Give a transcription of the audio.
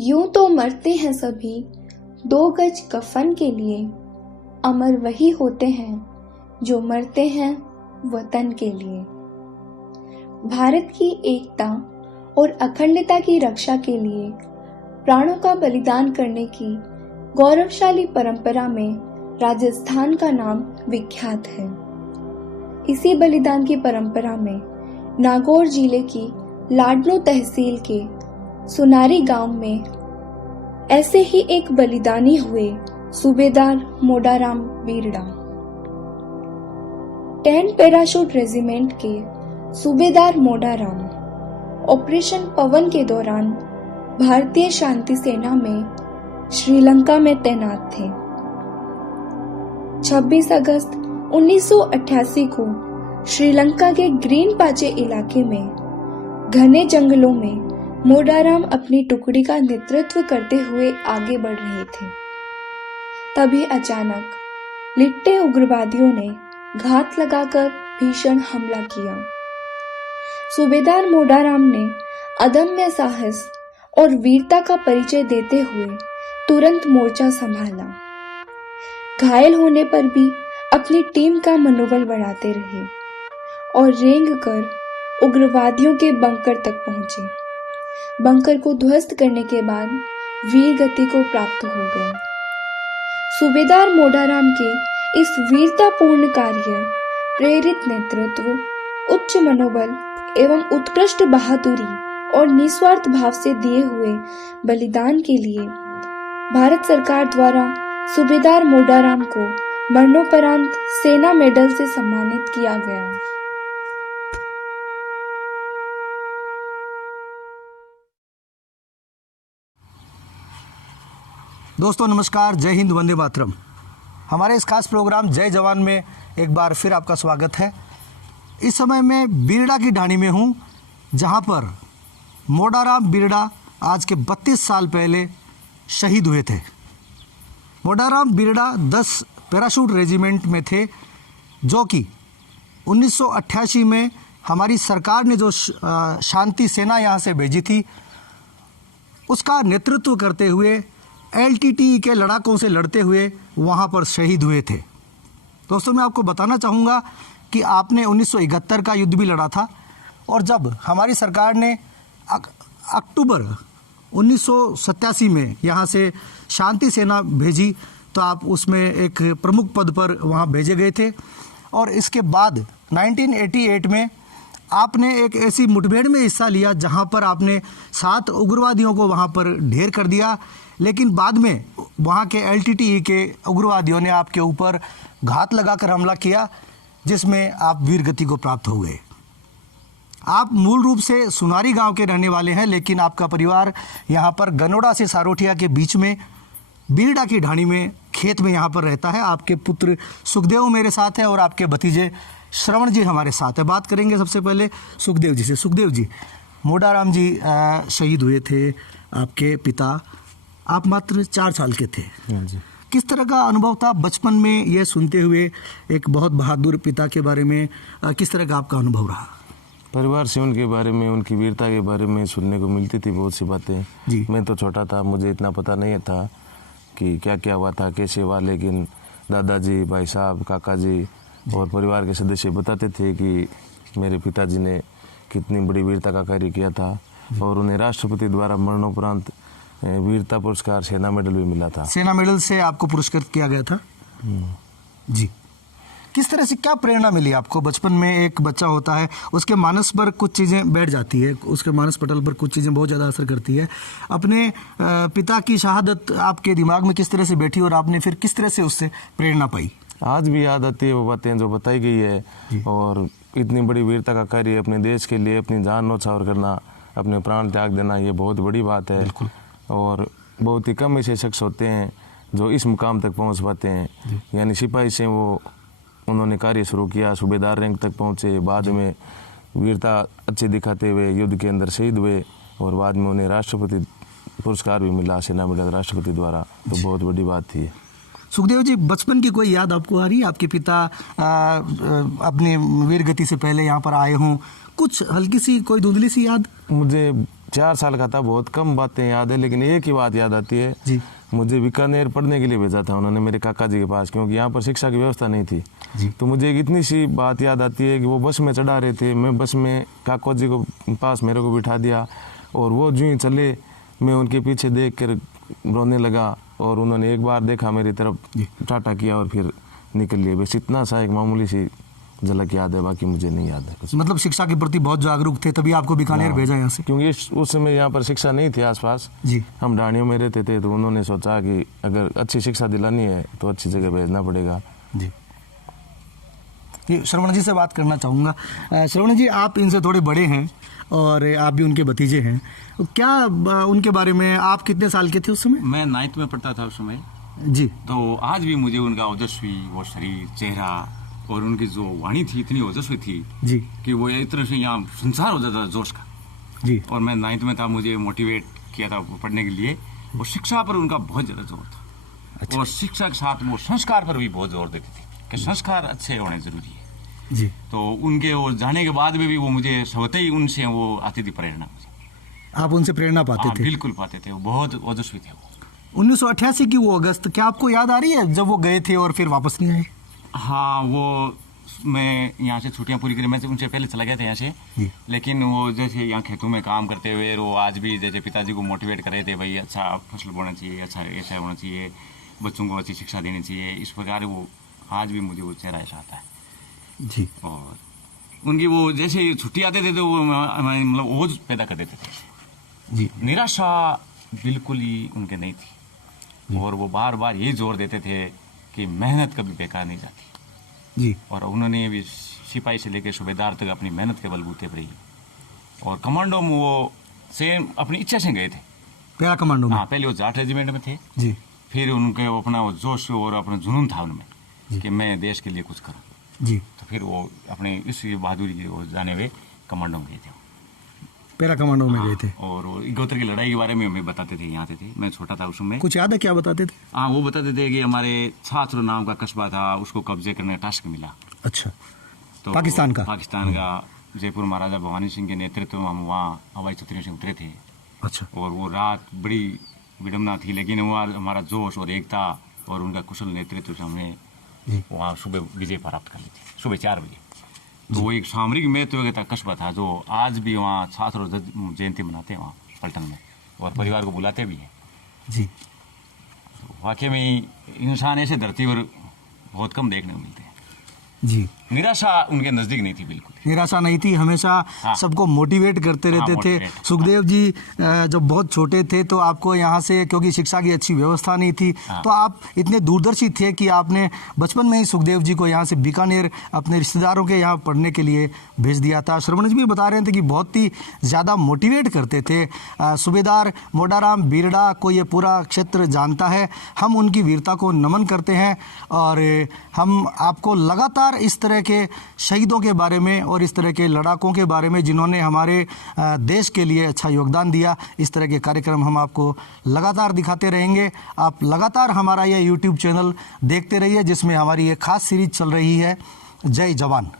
यूं तो मरते हैं सभी 2 गज कफन के लिए, अमर वही होते हैं जो मरते हैं वतन के लिए। भारत की एकता और अखंडता की रक्षा के लिए प्राणों का बलिदान करने की गौरवशाली परंपरा में राजस्थान का नाम विख्यात है। इसी बलिदान की परंपरा में नागौर जिले की लाडनू तहसील के सुनारी गांव में ऐसे ही एक बलिदानी हुए सूबेदार मोडाराम बीरड़ा। 10 पैराशूट रेजिमेंट के सूबेदार मोडाराम ऑपरेशन पवन के दौरान भारतीय शांति सेना में श्रीलंका में तैनात थे। 26 अगस्त 1988 को श्रीलंका के ग्रीन पाचे इलाके में घने जंगलों में मोडाराम अपनी टुकड़ी का नेतृत्व करते हुए आगे बढ़ रहे थे। तभी अचानक लिट्टे उग्रवादियों ने घात लगाकर भीषण हमला किया। सूबेदार मोडाराम ने अदम्य साहस और वीरता का परिचय देते हुए तुरंत मोर्चा संभाला। घायल होने पर भी अपनी टीम का मनोबल बढ़ाते रहे और रेंग कर उग्रवादियों के बंकर तक पहुंचे। बंकर को ध्वस्त करने के बाद वीर गति को प्राप्त हो गए। सूबेदार मोडाराम के इस वीरतापूर्ण कार्य, प्रेरित नेतृत्व, उच्च मनोबल एवं उत्कृष्ट बहादुरी और निस्वार्थ भाव से दिए हुए बलिदान के लिए भारत सरकार द्वारा सूबेदार मोडाराम को मरणोपरांत सेना मेडल से सम्मानित किया गया। दोस्तों नमस्कार, जय हिंद, वंदे मातरम। हमारे इस खास प्रोग्राम जय जवान में एक बार फिर आपका स्वागत है। इस समय मैं बीरड़ा की ढाणी में हूँ, जहाँ पर मोडाराम बीरड़ा आज के 32 साल पहले शहीद हुए थे। मोडाराम बीरड़ा 10 पैराशूट रेजिमेंट में थे, जो कि 1988 में हमारी सरकार ने जो शांति सेना यहाँ से भेजी थी, उसका नेतृत्व करते हुए LTTE के लड़ाकों से लड़ते हुए वहाँ पर शहीद हुए थे। दोस्तों मैं आपको बताना चाहूँगा कि आपने 1971 का युद्ध भी लड़ा था, और जब हमारी सरकार ने अक्टूबर 1987 में यहाँ से शांति सेना भेजी, तो आप उसमें एक प्रमुख पद पर वहाँ भेजे गए थे। और इसके बाद 1988 में आपने एक ऐसी मुठभेड़ में हिस्सा लिया जहाँ पर आपने 7 उग्रवादियों को वहाँ पर ढेर कर दिया, लेकिन बाद में वहाँ के LTTE के उग्रवादियों ने आपके ऊपर घात लगाकर हमला किया, जिसमें आप वीर गति को प्राप्त हो गए। आप मूल रूप से सुनारी गांव के रहने वाले हैं, लेकिन आपका परिवार यहाँ पर गनोड़ा से सारोठिया के बीच में बीरड़ा की ढाणी में खेत में यहाँ पर रहता है। आपके पुत्र सुखदेव मेरे साथ है और आपके भतीजे श्रवण जी हमारे साथ है। बात करेंगे सबसे पहले सुखदेव जी से। सुखदेव जी, मोडाराम जी शहीद हुए थे, आपके पिता, आप मात्र 4 साल के थे। जी। किस तरह का अनुभव था बचपन में ये सुनते हुए एक बहुत बहादुर पिता के बारे में? किस तरह का आपका अनुभव रहा? परिवार से उनके बारे में, उनकी वीरता के बारे में सुनने को मिलती थी बहुत सी बातें जी। मैं तो छोटा था, मुझे इतना पता नहीं था कि क्या क्या हुआ था, कैसे हुआ, लेकिन दादाजी, भाई साहब, काका जी और परिवार के सदस्य बताते थे कि मेरे पिताजी ने कितनी बड़ी वीरता का कार्य किया था, और उन्हें राष्ट्रपति द्वारा मरणोपरांत वीरता पुरस्कार सेना मेडल भी मिला था। सेना मेडल से आपको पुरस्कृत किया गया था जी। किस तरह से, क्या प्रेरणा मिली आपको? बचपन में एक बच्चा होता है, उसके मानस पर कुछ चीज़ें बैठ जाती है, उसके मानस पटल पर कुछ चीज़ें बहुत ज़्यादा असर करती है। अपने पिता की शहादत आपके दिमाग में किस तरह से बैठी और आपने फिर किस तरह से उससे प्रेरणा पाई? आज भी याद आती है वो बातें जो बताई गई है, और इतनी बड़ी वीरता का कार्य अपने देश के लिए अपनी जान न्यौछावर करना, अपने प्राण त्याग देना, ये बहुत बड़ी बात है। और बहुत ही कम ऐसे शख्स होते हैं जो इस मुकाम तक पहुंच पाते हैं। यानी सिपाही से वो उन्होंने कार्य शुरू किया, सूबेदार रैंक तक पहुंचे, बाद में वीरता अच्छी दिखाते हुए युद्ध के अंदर शहीद हुए, और बाद में उन्हें राष्ट्रपति पुरस्कार भी मिला, सेना मेडल राष्ट्रपति द्वारा। तो बहुत बड़ी बात थी। सुखदेव जी, बचपन की कोई याद आपको आ रही है? आपके पिता अपने वीर गति से पहले यहाँ पर आए हों, कुछ हल्की सी कोई धुंधली सी याद? मुझे 4 साल का था, बहुत कम बातें याद है, लेकिन एक ही बात याद आती है। जी मुझे बीकानेर पढ़ने के लिए भेजा था उन्होंने मेरे काका जी के पास, क्योंकि यहाँ पर शिक्षा की व्यवस्था नहीं थी। तो मुझे एक इतनी सी बात याद आती है कि वो बस में चढ़ा रहे थे, मैं बस में काका जी को पास मेरे को बिठा दिया, और वो जो ही चले मैं उनके पीछे देख कर रोने लगा, और उन्होंने एक बार देखा मेरी तरफ, टाटा किया और फिर निकल लिए। बस इतना सा एक मामूली सी झलक याद है, बाकी मुझे नहीं याद है कुछ। मतलब शिक्षा के प्रति बहुत जागरूक थे, तभी आपको बीकानेर भेजा यहाँ से। क्योंकि उस समय यहाँ पर शिक्षा नहीं थी आसपास, जी हम ढाणियों में रहते थे, तो उन्होंने सोचा कि अगर अच्छी शिक्षा दिलानी है तो अच्छी जगह भेजना पड़ेगा। जी ये श्रवण जी से बात करना चाहूँगा। श्रवण जी, आप इनसे थोड़े बड़े हैं और आप भी उनके भतीजे हैं, तो क्या उनके बारे में, आप कितने साल के थे उस समय? मैं 9th में पढ़ता था उस समय। जी तो आज भी मुझे उनका ओजस्वी वो शरीर, चेहरा और उनकी जो वाणी थी इतनी ओजस्वी थी जी कि वो एक तरह से यहाँ संसार हो जाता था जोश का। जी और मैं 9th में था, मुझे मोटिवेट किया था पढ़ने के लिए, और शिक्षा पर उनका बहुत ज़्यादा जोर था। अच्छा। और शिक्षा के साथ वो संस्कार पर भी बहुत जोर देते थे कि संस्कार अच्छे होने ज़रूरी है। जी तो उनके वो जाने के बाद में भी वो मुझे स्वतः ही उनसे वो आती थी प्रेरणा मुझे। आप उनसे प्रेरणा पाते हाँ, थे? बिल्कुल पाते थे, वो बहुत ओजस्वी थे वो। 1988 की वो अगस्त, क्या आपको याद आ रही है जब वो गए थे और फिर वापस नहीं आए? हाँ, वो मैं यहाँ से छुट्टियाँ पूरी करी, मैं उनसे पहले चला गया था यहाँ से। जी। लेकिन वो जैसे यहाँ खेतों में काम करते हुए वो आज भी जैसे पिताजी को मोटिवेट कर रहे थे, भाई अच्छा फसल बोना चाहिए, अच्छा ऐसा होना चाहिए, बच्चों को अच्छी शिक्षा देनी चाहिए, इस प्रकार वो आज भी मुझे वो चेहरा ऐसा आता है। जी और उनकी वो जैसे छुट्टी आते थे तो वो मतलब ओझ पैदा कर देते थे। जी निराशा बिल्कुल ही उनके नहीं थी, और वो बार बार यही जोर देते थे कि मेहनत कभी बेकार नहीं जाती। जी और उन्होंने भी सिपाही से लेकर सूबेदार तक अपनी मेहनत के बलबूते पर ही, और कमांडो में वो सेम अपनी इच्छा से गए थे। पैरा कमांडो में? हाँ, पहले वो जाट रेजिमेंट में थे, जी फिर उनके अपना वो जोश और अपना जुनून था उनमें कि मैं देश के लिए कुछ करूँ। जी तो फिर वो अपने इस बहादुरी की वो जाने हुए कमांडो में गए थे। पैरा कमांडो में गए थे। और वो इगोतर की लड़ाई के बारे में हमें बताते थे, यहाँ आते थे, मैं छोटा था उस समय। कुछ याद है, क्या बताते थे? हाँ, वो बताते थे कि हमारे छात्र नाम का कस्बा था, उसको कब्जे करने का टास्क मिला। अच्छा, तो पाकिस्तान का? पाकिस्तान का जयपुर महाराजा भवानी सिंह के नेतृत्व में हम वहाँ हवाई छतरियों से उतरे थे। अच्छा और वो रात बड़ी विडम्बना थी, लेकिन वो हमारा जोश और एकता और उनका कुशल नेतृत्व से हमने वहाँ सुबह विजय प्राप्त कर ली थी, सुबह 4 बजे। तो वो एक सामरिक महत्व का कस्बा था, जो आज भी वहाँ छात्र जयंती मनाते हैं वहाँ पलटन में, और परिवार को बुलाते भी हैं। जी वाकई में इंसान ऐसे धरती पर बहुत कम देखने को मिलते हैं। जी निराशा उनके नज़दीक नहीं थी, बिल्कुल निराशा नहीं थी, हमेशा हाँ। सबको मोटिवेट करते रहते थे। मोटिवेट। सुखदेव जी जब बहुत छोटे थे तो आपको यहाँ से, क्योंकि शिक्षा की अच्छी व्यवस्था नहीं थी, तो आप इतने दूरदर्शी थे कि आपने बचपन में ही सुखदेव जी को यहाँ से बीकानेर अपने रिश्तेदारों के यहाँ पढ़ने के लिए भेज दिया था। श्रवण जी भी बता रहे थे कि बहुत ही ज़्यादा मोटिवेट करते थे। सूबेदार मोडाराम बीरड़ा को ये पूरा क्षेत्र जानता है, हम उनकी वीरता को नमन करते हैं, और हम आपको लगातार इस तरह के शहीदों के बारे में और इस तरह के लड़ाकों के बारे में जिन्होंने हमारे देश के लिए अच्छा योगदान दिया, इस तरह के कार्यक्रम हम आपको लगातार दिखाते रहेंगे। आप लगातार हमारा यह YouTube चैनल देखते रहिए, जिसमें हमारी ये खास सीरीज चल रही है, जय जवान।